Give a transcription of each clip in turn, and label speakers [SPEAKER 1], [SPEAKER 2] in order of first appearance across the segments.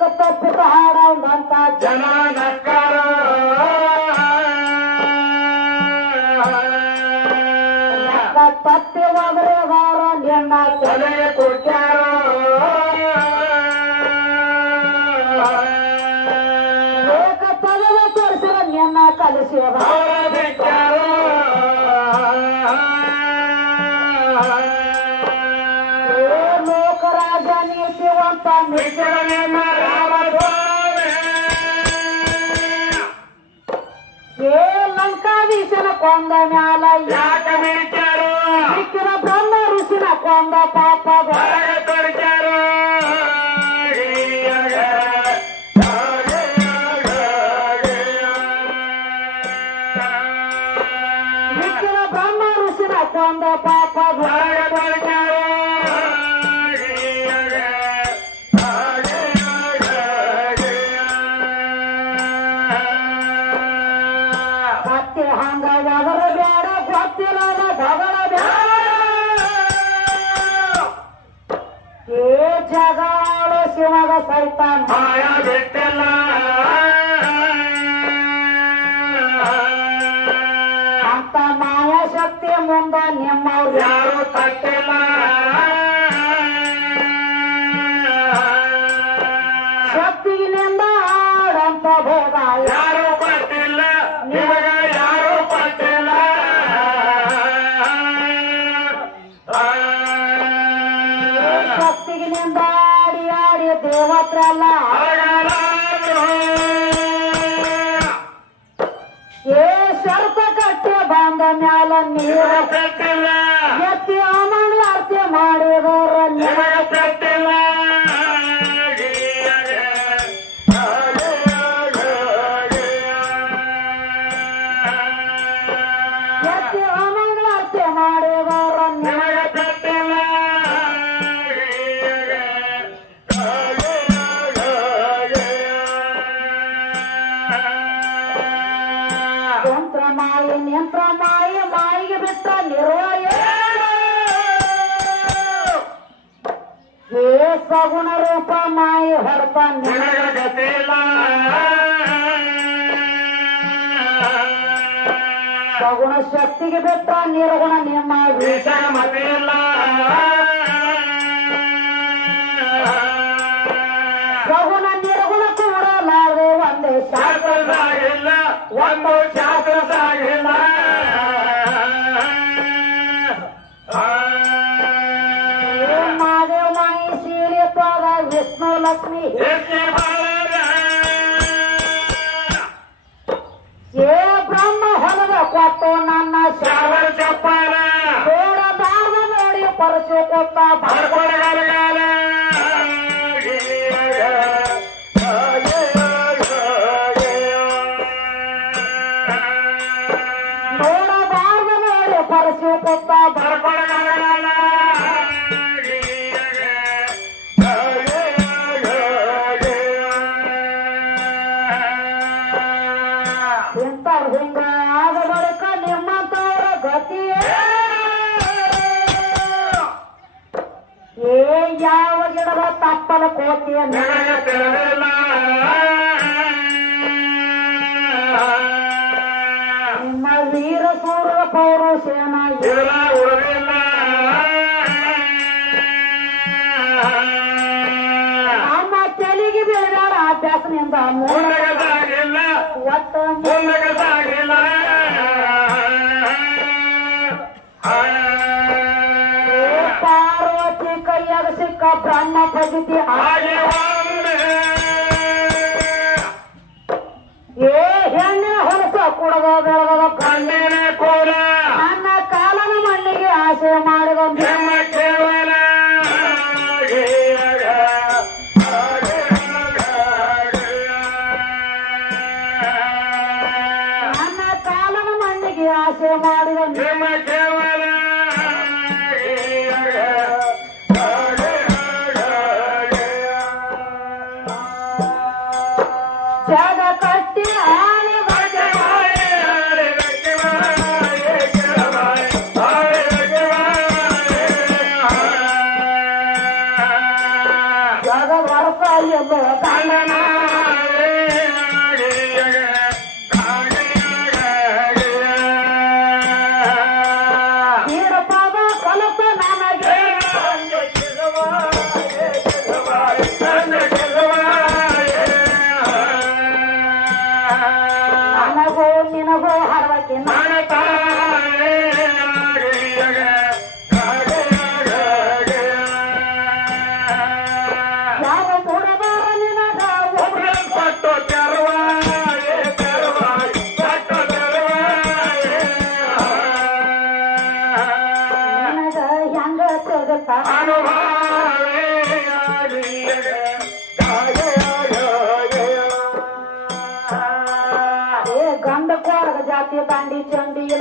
[SPEAKER 1] ಲೆಕ್ಕ ತಪ್ಪಿಸಹಾರ ನಂತ ಜನ
[SPEAKER 2] ನಕಾರ
[SPEAKER 1] ಲೆಕ್ಕ ತಪ್ಪಿವಾದ್ರೆ ವಾರ ನಿನ್ನ ತಲೆ
[SPEAKER 2] ಕೊಟ್ಟಾರ
[SPEAKER 1] ಲೇಖ ತಲೆದ ತೋರಿಸಿದ ನಿನ್ನ ಕಲಿಸಿದ Make it up. ಕೊಂದ ಮ್ಯಾಲ
[SPEAKER 2] ಯಾಕ ಮಿಡಿಚಾರು
[SPEAKER 1] ಸಿಕ್ಕಿನ ಬ್ರಹ್ಮ ಋಷಿನ ಕೊಂದ ಪಾಪದ ಹೊರಗ
[SPEAKER 2] ತೊಡಚಾರು
[SPEAKER 1] ಸಿಕ್ಕಿನ ಬ್ರಹ್ಮ ಋಷಿನ ಕೊಂದ ಪಾಪದ
[SPEAKER 2] ಹೊರಗ
[SPEAKER 1] ಏ ಜಗಾಳು ಶಿವಗ ಸೈತಾನ. ಮಾಯ
[SPEAKER 2] ಬಿಟ್ಟಲ್ಲ.
[SPEAKER 1] ಅಂತ ಮಾಯ ಶಕ್ತಿ ಮುಂದೆ ನಿಮ್ಮವ್ರು.
[SPEAKER 2] ಯಾರು ತಟ್ಟಿಲ್ಲ.
[SPEAKER 1] ದೇವತ್ರಲ್ಲ ಏ ಸರ್ಪ ಕಟ್ಟೆ ಬಂದ ಮ್ಯಾಲ ನೀರು. ಎತ್ತಿ ಅಮಂಗ್ಲಾರ್ತಿ ಮಾಡಿದವರ ಸಗುಣ ರೂಪ ಮಾಯಿ ಹೊರತ ನಿನಗ.
[SPEAKER 2] ಗತಿಲ್ಲ
[SPEAKER 1] ಸಗುಣ ಶಕ್ತಿಗೆ ಬಿಟ್ಟ ನಿರ್ಗುಣ ನಿಮ್ಮ ವಿಷ
[SPEAKER 2] ಮತಿಲ್ಲ
[SPEAKER 1] ಬ್ರಹ್ಮ ಹೊಲದ ಕೊಟ್ಟು ನನ್ನ ಶ್ರಾವಣ
[SPEAKER 2] ಚಪ್ಪಾರ
[SPEAKER 1] ಬೇಡ ಬಾರ್ದ ನೋಡಿ ಪರಸು ಕೊಟ್ಟ
[SPEAKER 2] ಬರ್ಕೊಡಗಲಗಾಲ
[SPEAKER 1] ಯಾವ ಗಿಡದ ತಪ್ಪಲ ಕೋತಿಯ ನಿಮ್ಮ ವೀರ ಸೂರ್ಯ ಪೌರುಷೇನ ಸೇನಾ
[SPEAKER 2] ಅಮ್ಮ
[SPEAKER 1] ನಮ್ಮ ತೆಲಿಗೆ ಬೀಳಾಡ ಅಭ್ಯಾಸನಿಂದ ಮೂಲ ಒಟ್ಟ ಹಾಗೆ
[SPEAKER 2] ಒಮ್ಮೆ
[SPEAKER 1] ಏ ಹೆಣ್ಣೆ ಹೊಲಸ ಕುಡದ ಬೆಳಗದ ಕಣ್ಣಿನ అనగో నినగో హరవకి
[SPEAKER 2] నానతా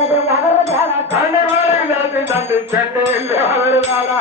[SPEAKER 1] செல்லுது அவர் தாரா கண்ணை
[SPEAKER 2] வாழை சென்னையில் அவர் தாரா